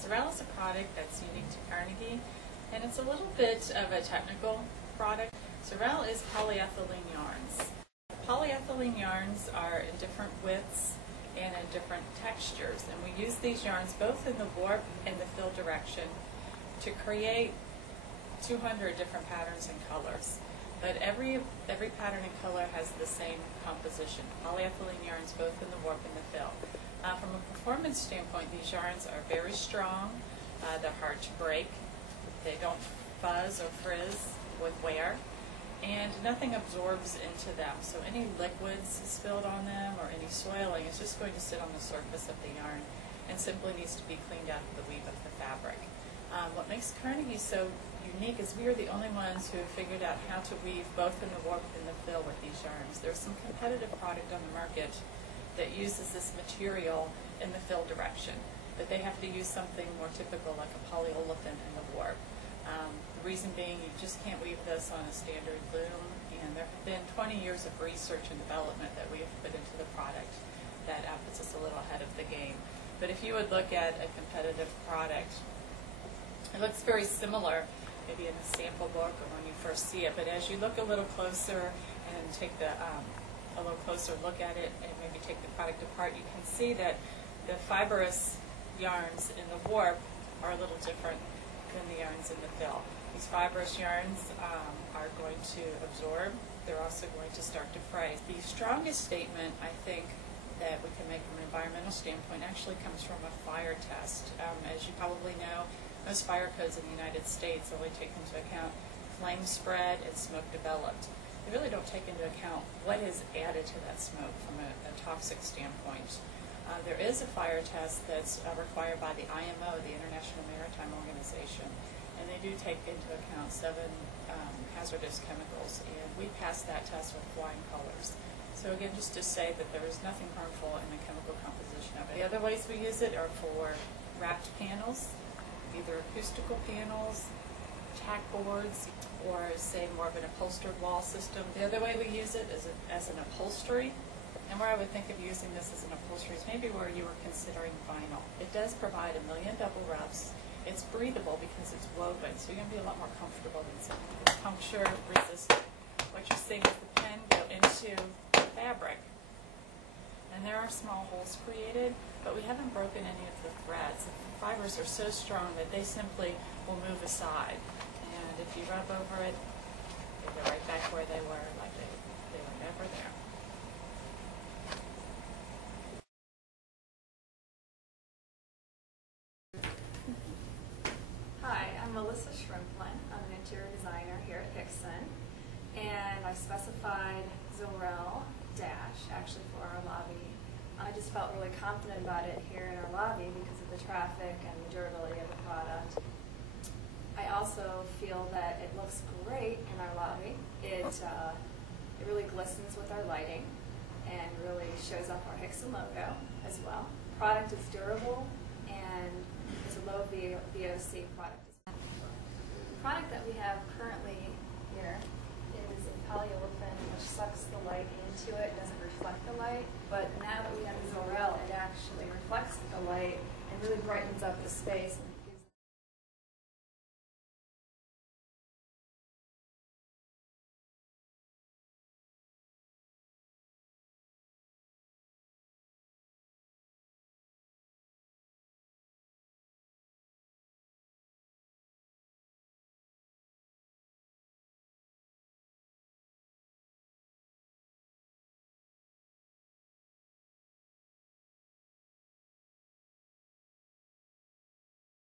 XOREL is a product that's unique to Carnegie, and it's a little bit of a technical product. XOREL is polyethylene yarns. Polyethylene yarns are in different widths and in different textures, and we use these yarns both in the warp and the fill direction to create 200 different patterns and colors. But every pattern and color has the same composition. Polyethylene yarns both in the warp and the fill. From a performance standpoint, these yarns are very strong. They're hard to break. They don't fuzz or frizz with wear, and nothing absorbs into them. So any liquids spilled on them or any soiling is just going to sit on the surface of the yarn and simply needs to be cleaned out of the weave of the fabric. What makes Carnegie so unique is we are the only ones who have figured out how to weave both in the warp and the fill with these yarns. There's some competitive product on the market that uses this material in the fill direction, but they have to use something more typical like a polyolefin in the warp. The reason being, you just can't weave this on a standard loom, and there have been 20 years of research and development that we have put into the product that puts us a little ahead of the game. But if you would look at a competitive product, it looks very similar, maybe in a sample book or when you first see it, but as you look a little closer and take a little closer look at it and maybe take the product apart, you can see that the fibrous yarns in the warp are a little different than the yarns in the fill. These fibrous yarns are going to absorb. They're also going to start to fray. The strongest statement, I think, that we can make from an environmental standpoint actually comes from a fire test. As you probably know, most fire codes in the United States only take into account flame spread and smoke developed. They really don't take into account what is added to that smoke from a toxic standpoint. There is a fire test that's required by the IMO, the International Maritime Organization, and they do take into account 7 hazardous chemicals, and we passed that test with flying colors. So again, just to say that there is nothing harmful in the chemical composition of it. The other ways we use it are for wrapped panels, either acoustical panels, tack boards, or say more of an upholstered wall system. The other way we use it is as an upholstery. And where I would think of using this as an upholstery is maybe where you were considering vinyl. It does provide 1 million double roughs. It's breathable because it's woven, so you're going to be a lot more comfortable than something. It's puncture resistant. What you're seeing is the pen go into the fabric. And there are small holes created, but we haven't broken any of the threads. The fibers are so strong that they simply will move aside. And if you rub over it, they go right back where they were, like they were never there. I'm an interior designer here at Hickson, and I specified XOREL dash actually for our lobby. I just felt really confident about it here in our lobby because of the traffic and the durability of the product. I also feel that it looks great in our lobby. It really glistens with our lighting and really shows off our Hickson logo as well. The product is durable and it's a low VOC product. The product that we have currently here is a polyolefin which sucks the light into it, doesn't reflect the light, but now that we have XOREL, it actually reflects the light and really brightens up the space.